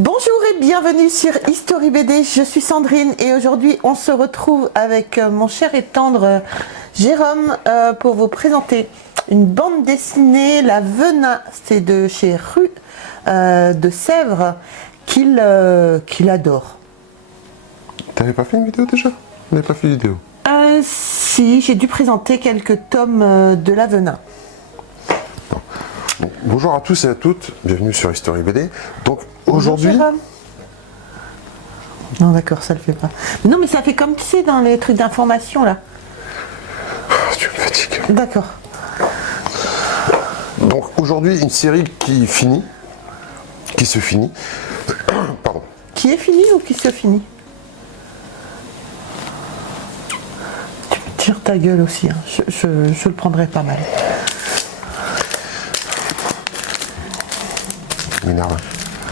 Bonjour et bienvenue sur History BD, je suis Sandrine et aujourd'hui on se retrouve avec mon cher et tendre Jérôme pour vous présenter une bande dessinée, La Venin, c'est de chez Rue de Sèvres qu'il adore. T'avais pas fait une vidéo déjà? On n'avait pas fait une vidéo. Si, j'ai dû présenter quelques tomes de La Venin. Bon, bonjour à tous et à toutes, bienvenue sur History BD. Donc aujourd'hui... Non d'accord, ça le fait pas. Non mais ça fait comme tu sais dans les trucs d'information là. Tu me fatigues. D'accord. Donc aujourd'hui une série qui se finit. Pardon. Qui est fini ou qui se finit? Tu me tires ta gueule aussi, hein. Je le prendrai pas mal. M'énerve.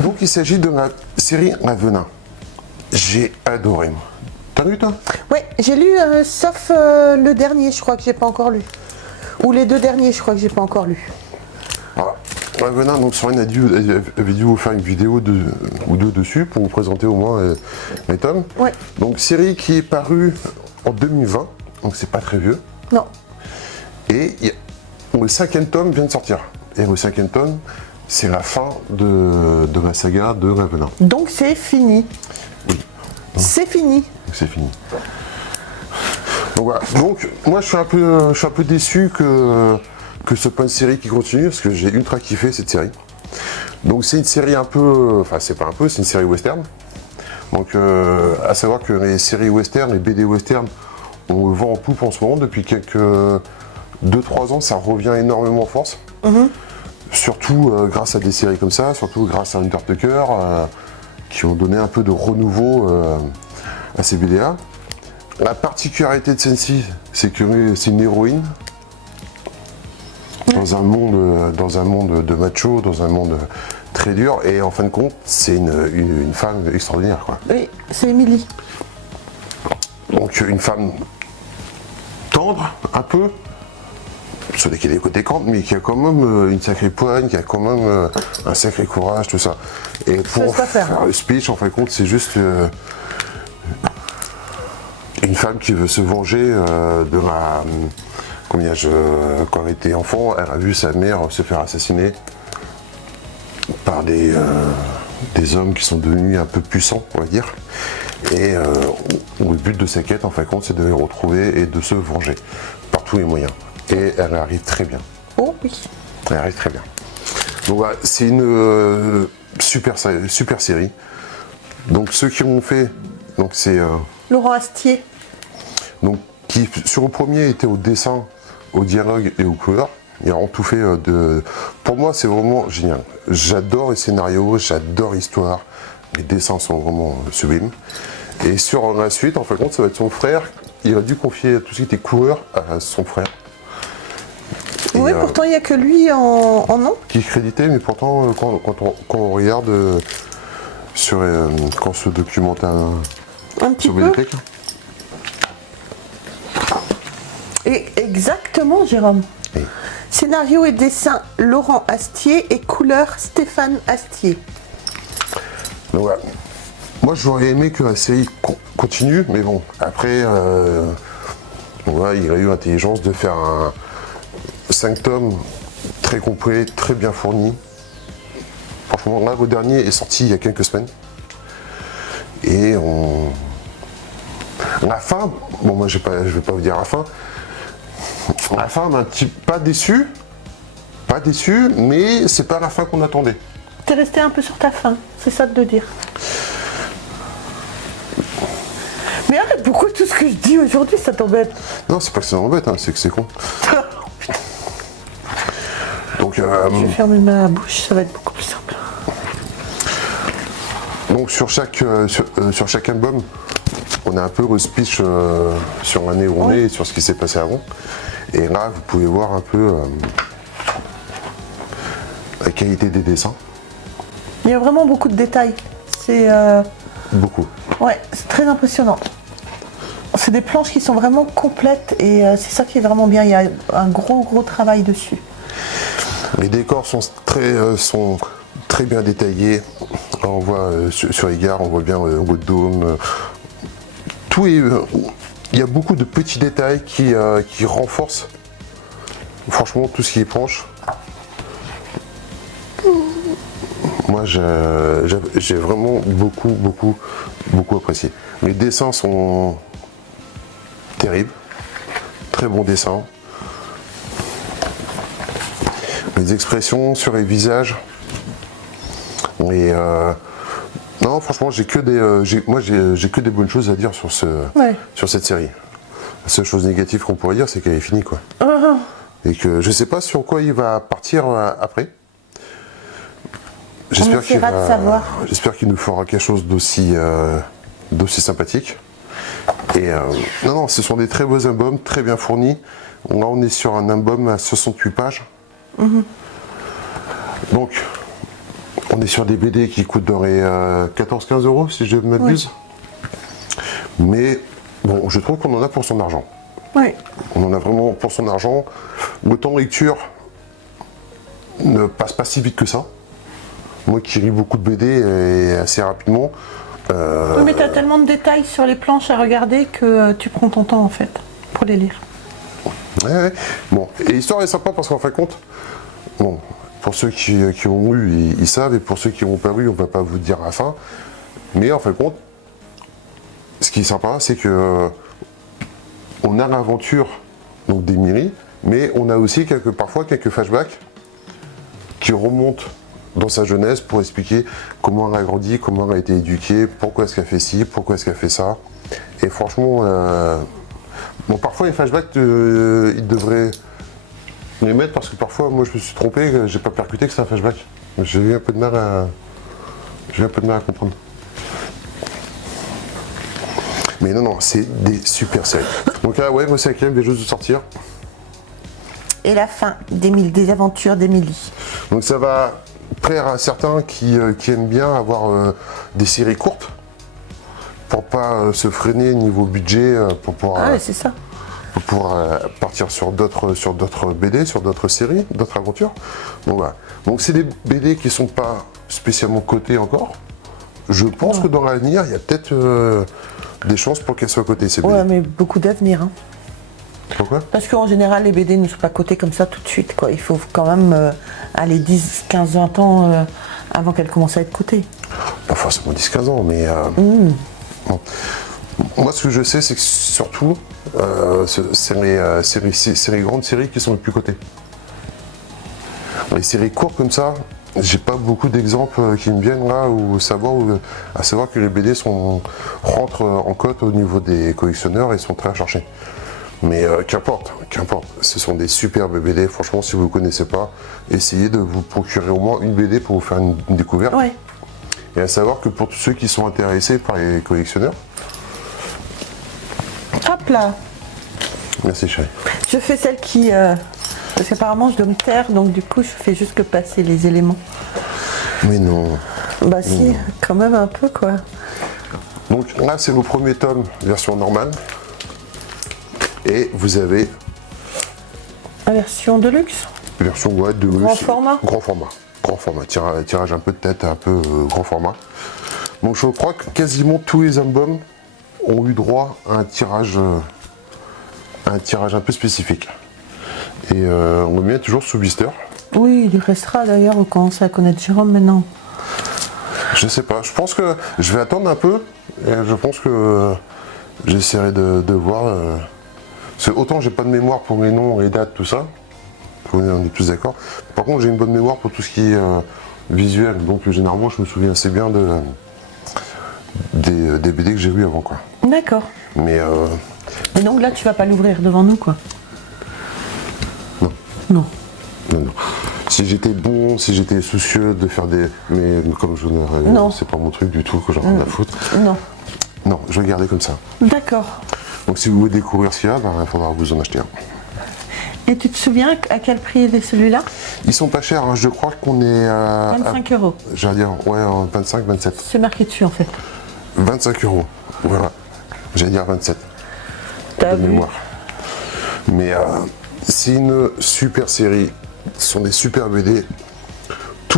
Donc il s'agit de la série La Venin. J'ai adoré moi. T'as lu toi? Ouais, j'ai lu sauf le dernier, je crois que j'ai pas encore lu. Ou les deux derniers, je crois que j'ai pas encore lu. Voilà. La Venin, donc Sandrine avait dû vous faire une vidéo ou deux dessus pour vous présenter au moins les tomes. Ouais. Donc série qui est parue en 2020, donc c'est pas très vieux. Non. Et le 5e tome vient de sortir. Et le 5e tome, c'est la fin de la saga de La Venin. Donc c'est fini. Oui. C'est fini. C'est fini. Donc voilà. Donc moi je suis un peu déçu que ce point de série qui continue, parce que j'ai ultra kiffé cette série. Donc c'est une série un peu, enfin c'est pas un peu, c'est une série western. Donc à savoir que les séries western, les BD western, on le vend en poupe en ce moment depuis quelques 2-3 ans, ça revient énormément en force. Surtout grâce à des séries comme ça, surtout grâce à Undertaker, qui ont donné un peu de renouveau à ces BD-là. La particularité de Sensi, c'est que c'est une héroïne dans un monde de macho, dans un monde très dur, et en fin de compte, c'est une femme extraordinaire, quoi. Oui, c'est Émilie. Donc une femme tendre, un peu, sur des côtés camps, mais qui a quand même une sacrée poigne, qui a quand même un sacré courage, tout ça. Et pour faire le speech, en fin de compte, c'est juste une femme qui veut se venger de la... quand elle était enfant, elle a vu sa mère se faire assassiner par des hommes qui sont devenus un peu puissants, on va dire. Et le but de sa quête, en fin de compte, c'est de les retrouver et de se venger par tous les moyens. Et elle arrive très bien. Oh oui. Elle arrive très bien. Donc voilà, c'est une super série. Donc ceux qui ont fait, donc c'est Laurent Astier. donc qui sur le premier était au dessin, au dialogue et aux couleurs. Ils ont tout fait Pour moi, c'est vraiment génial. J'adore les scénarios, j'adore l'histoire. Les dessins sont vraiment sublimes. Et sur la suite, en fin de compte, ça va être son frère. Il a dû confier tout ce qui était couleur à son frère. Oui, pourtant il n'y a que lui en nom. Qui est crédité, mais pourtant, quand on regarde quand on se documente Un petit sur peu. Mediatek. Et exactement, Jérôme. Oui. Scénario et dessin Laurent Astier et couleur Stéphane Astier. Donc voilà. Moi, j'aurais aimé que la série continue, mais bon, après, voilà, il a eu l'intelligence de faire 5 tomes très complets, très bien fournis. Franchement, là, le dernier est sorti il y a quelques semaines. Et la fin, bon, moi, je vais pas vous dire la fin. La fin m'a un petit pas déçu, mais c'est pas la fin qu'on attendait. T'es resté un peu sur ta faim, c'est ça de le dire. Mais arrête, pourquoi tout ce que je dis aujourd'hui ça t'embête? Non, c'est pas que ça m'embête, hein, c'est que c'est con. Donc, Je vais fermer ma bouche, ça va être beaucoup plus simple. Donc sur chaque album, on a un peu le speech sur l'année où on est et sur ce qui s'est passé avant. Et là, vous pouvez voir un peu la qualité des dessins. Il y a vraiment beaucoup de détails. C'est Beaucoup. ouais, c'est très impressionnant. C'est des planches qui sont vraiment complètes et c'est ça qui est vraiment bien. Il y a un gros travail dessus. Les décors sont très bien détaillés. On voit sur les gares, on voit bien votre dôme. Tout est. Il y a beaucoup de petits détails qui renforcent franchement tout ce qui est planche. Moi, j'ai vraiment beaucoup apprécié. Les dessins sont terribles, très bons dessins. Les expressions sur les visages. Et non, franchement, j'ai que des bonnes choses à dire sur cette série. La seule chose négative qu'on pourrait dire, c'est qu'elle est finie, quoi. Et que je sais pas sur quoi il va partir après. J'espère qu'il nous fera quelque chose d'aussi sympathique. Et non, ce sont des très beaux albums, très bien fournis. Là, on est sur un album à 68 pages. Donc, on est sur des BD qui coûtent dans les 14-15 euros, si je ne m'abuse. Mais bon, je trouve qu'on en a pour son argent. Oui. On en a vraiment pour son argent. Le temps de lecture ne passe pas si vite que ça. Moi qui lis beaucoup de BD et assez rapidement. Oui, mais tu as tellement de détails sur les planches à regarder que tu prends ton temps en fait pour les lire. Ouais. Bon, et l'histoire est sympa parce qu'en fin de compte, bon, pour ceux qui ont lu, ils savent, et pour ceux qui n'ont pas lu, on ne va pas vous dire à la fin. Mais en fin de compte, ce qui est sympa, c'est que on a l'aventure donc d'Emily, mais on a aussi parfois quelques flashbacks qui remontent dans sa jeunesse pour expliquer comment elle a grandi, comment elle a été éduquée, pourquoi est-ce qu'elle fait ci, pourquoi est-ce qu'elle fait ça. Et franchement, bon, parfois les flashbacks, ils devraient les mettre parce que parfois, moi je me suis trompé, j'ai pas percuté que c'est un flashback. J'ai eu un peu de mal à comprendre. Mais non, c'est des super séries. Donc là, ouais, moi c'est la quatrième des choses de sortir. Et la fin des aventures d'Emily. Donc ça va plaire à certains qui aiment bien avoir des séries courtes pour pas se freiner niveau budget, pour pouvoir, Ah ouais, c'est ça. pour pouvoir partir sur d'autres BD, sur d'autres séries, d'autres aventures. Donc voilà. Donc c'est des BD qui sont pas spécialement cotées encore. Je pense que dans l'avenir, il y a peut-être des chances pour qu'elles soient cotées, ces BD. Ouais, mais beaucoup d'avenir. Hein. Pourquoi ? Parce qu'en général, les BD ne sont pas cotées comme ça tout de suite. Quoi. Il faut quand même aller 10, 15, 20 ans avant qu'elles commencent à être cotées. Pas forcément 10-15 ans, mais... Bon. Moi, ce que je sais, c'est que surtout, c'est les grandes séries qui sont les plus cotées. Les séries courtes comme ça, j'ai pas beaucoup d'exemples qui me viennent là, à savoir que les BD rentrent en cote au niveau des collectionneurs et sont très recherchés. Mais qu'importe, ce sont des superbes BD. Franchement, si vous ne connaissez pas, essayez de vous procurer au moins une BD pour vous faire une découverte. Ouais. Et à savoir que pour tous ceux qui sont intéressés par les collectionneurs, Hop là. merci chérie. Je fais celle qui... parce qu'apparemment, je dois me taire, donc du coup, je fais juste que passer les éléments. Mais non. Bah si, quand même un peu, quoi. Donc là, c'est le premier tome, version normale. Et vous avez La version de luxe. version de Grand format. Grand format. Tirage un peu de tête, un peu grand format. Donc je crois que quasiment tous les albums ont eu droit à un tirage un peu spécifique. Et on le met toujours sous blister. Oui, il restera d'ailleurs, on commence à connaître Jérôme maintenant. Je sais pas, je pense que je vais attendre un peu. Et je pense que j'essaierai de voir. Parce que autant j'ai pas de mémoire pour les noms, les dates, tout ça. On est tous d'accord. Par contre, j'ai une bonne mémoire pour tout ce qui est visuel. Donc généralement, je me souviens assez bien des BD que j'ai vus avant, quoi. D'accord. Mais Et donc là, tu vas pas l'ouvrir devant nous, quoi. non. Non. Non. Si j'étais bon, si j'étais soucieux de faire des... Mais comme je Non. c'est pas mon truc du tout, que j'en ai à foutre. Non. Non, je vais le garder comme ça. D'accord. Donc si vous voulez découvrir ce qu'il y a, il faudra vous en acheter un. Et tu te souviens à quel prix est celui-là? Ils sont pas chers, hein. Je crois qu'on est à... 25 euros. J'allais dire, ouais, 25, 27. C'est marqué dessus, en fait. 25 euros, voilà. J'allais dire 27. T'as De vu. mémoire. Mais c'est une super série. Ce sont des super BD.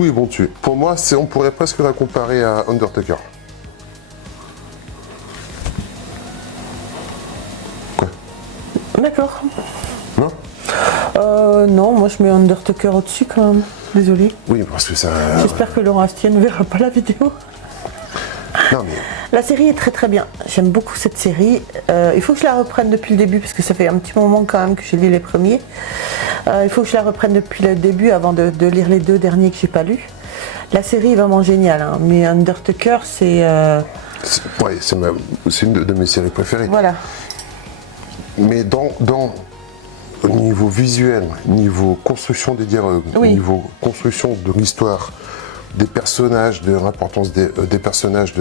tout est bon dessus. Pour moi, on pourrait presque la comparer à Undertaker. Quoi? D'accord. Non? Non, moi je mets Undertaker au-dessus quand même. Désolée. Oui, parce que ça... J'espère que Laurent Astier ne verra pas la vidéo. Non, mais... La série est très très bien. J'aime beaucoup cette série. Il faut que je la reprenne depuis le début parce que ça fait un petit moment quand même que j'ai lu les premiers. Il faut que je la reprenne depuis le début avant de lire les 2 derniers que j'ai pas lus. La série est vraiment géniale, hein, mais Undertaker c'est... Ouais, c'est une de mes séries préférées. Voilà. Mais au niveau visuel, niveau construction des dialogues, au Oui. niveau construction de l'histoire, des personnages, de l'importance des personnages,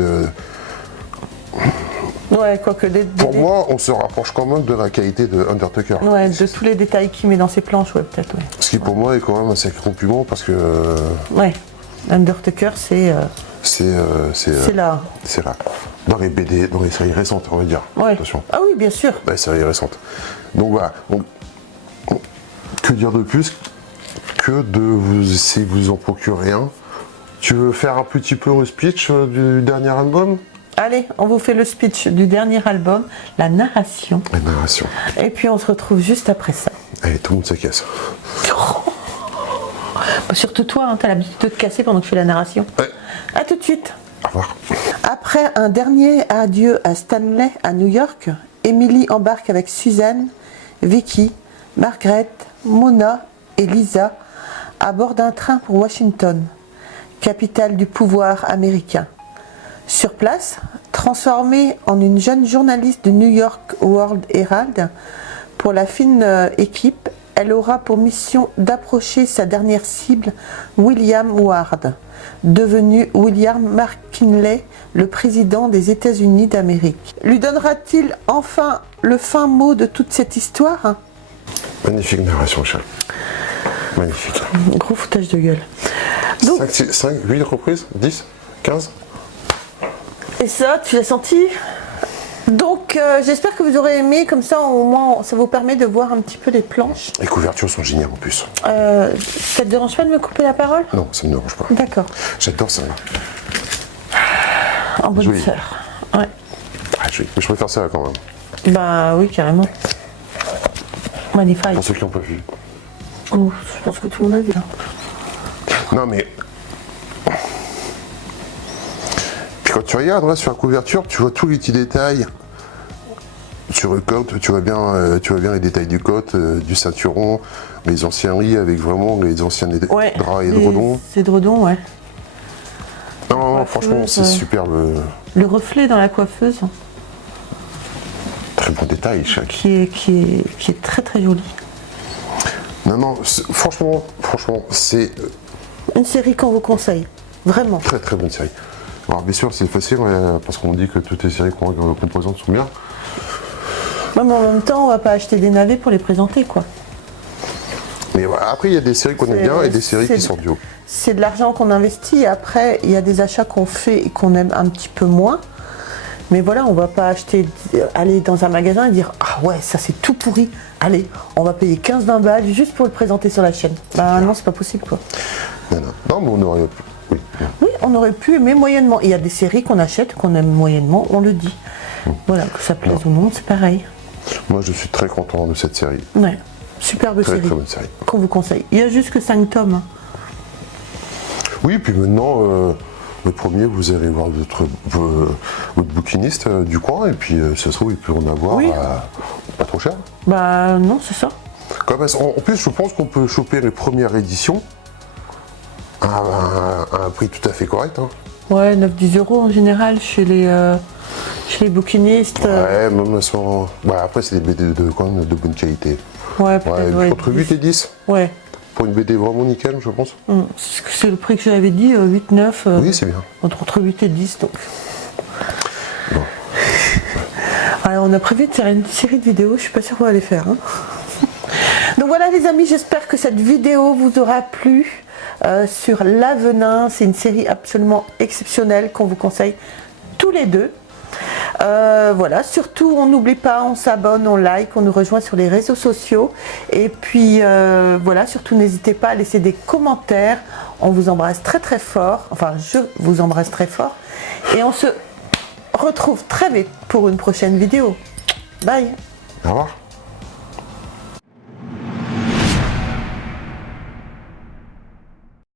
Ouais, quoique pour moi, on se rapproche quand même de la qualité de Undertaker. Ouais, de tous les détails qu'il met dans ses planches, ouais, peut-être, ouais. Ce qui pour moi est quand même un sacré compliment parce que Ouais, Undertaker, c'est là. c'est là. Dans les BD, dans les séries récentes, on va dire. Ouais. Attention. Ah oui, bien sûr. Les séries récentes. Donc voilà. Donc, que dire de plus que de vous, si vous en procurez un. Tu veux faire un petit peu le speech du dernier album? Allez, on vous fait le speech du dernier album, la narration. La narration. Et puis on se retrouve juste après ça. Allez, tout le monde se casse. Bah, surtout toi, hein, t'as l'habitude de te casser pendant que je fais la narration. Ouais. A tout de suite. Au revoir. Après un dernier adieu à Stanley à New York, Emily embarque avec Suzanne, Vicky, Margaret, Mona et Lisa à bord d'un train pour Washington, capitale du pouvoir américain. Sur place, transformée en une jeune journaliste du New York World Herald, pour la fine équipe, elle aura pour mission d'approcher sa dernière cible, William Ward, devenu William McKinley, le président des États-Unis d'Amérique. Lui donnera-t-il enfin le fin mot de toute cette histoire? Magnifique narration, Charles. Magnifique. Gros foutage de gueule. Donc, 5, 8 reprises 10 15. et ça, tu l'as senti? Donc, j'espère que vous aurez aimé, comme ça au moins ça vous permet de voir un petit peu les planches. Les couvertures sont géniales en plus. Ça te dérange pas de me couper la parole? Non, ça ne me dérange pas. D'accord. J'adore ça. En bonne Joli. sœur. Ouais. Ah, je préfère ça quand même. Bah oui, carrément. Magnifique. Pour ceux qui n'ont pas vu. Oh, je pense que tout le monde a vu. Hein. Non mais. Puis quand tu regardes là sur la couverture, tu vois tous les petits détails. Sur le coat, tu vois bien les détails du coat, du ceinturon, les anciens lits avec vraiment les anciens draps et édredons. C'est édredons, ouais. Non, franchement, c'est superbe. Le reflet dans la coiffeuse, Très bon détail, chaque. qui est très très joli. Non, franchement, c'est Une série qu'on vous conseille, vraiment. très très bonne série. Alors bien sûr, c'est facile parce qu'on dit que toutes les séries composantes sont bien. Ouais, mais en même temps, on va pas acheter des navets pour les présenter, quoi. Mais voilà, après, il y a des séries qu'on aime bien et des séries qui sont bio. C'est de l'argent qu'on investit. Après, il y a des achats qu'on fait et qu'on aime un petit peu moins. Mais voilà, on va pas aller dans un magasin et dire ah ouais, ça c'est tout pourri. Allez, on va payer 15-20 balles juste pour le présenter sur la chaîne. Bah non, c'est pas possible, quoi. Non, mais on aurait pu. Oui. Oui, on aurait pu aimer moyennement. Il y a des séries qu'on achète, qu'on aime moyennement, on le dit. Voilà, que ça plaise ou non, c'est pareil. Moi, je suis très content de cette série. Ouais, superbe Très série. très bonne série. Qu'on vous conseille. Il y a juste que 5 tomes. Hein. Oui, puis maintenant, le premier, vous allez voir votre bouquiniste du coin, et puis ça se trouve, il peut en avoir Oui. pas trop cher. Bah non, c'est ça. En plus, je pense qu'on peut choper les premières éditions à un prix tout à fait correct. Hein. Ouais, 9-10 euros en général chez les bouquinistes. Ouais, même elles sont... Ouais, après, c'est des BD quand même de bonne qualité. Ouais, Ouais, peut-être. Ouais, entre 8 et 10. Ouais. Pour une BD vraiment nickel, je pense. C'est le prix que j'avais dit, 8-9. Oui, c'est bien. Entre 8 et 10, donc. Bon. Alors, on a prévu de faire une série de vidéos, je suis pas sûre qu'on va les faire. Hein. Donc voilà les amis, j'espère que cette vidéo vous aura plu sur L'Avenin. C'est une série absolument exceptionnelle qu'on vous conseille tous les deux. Voilà, surtout on n'oublie pas, on s'abonne, on like, on nous rejoint sur les réseaux sociaux et puis voilà, surtout n'hésitez pas à laisser des commentaires, On vous embrasse très très fort, enfin je vous embrasse très fort et on se retrouve très vite pour une prochaine vidéo. Bye. Au revoir.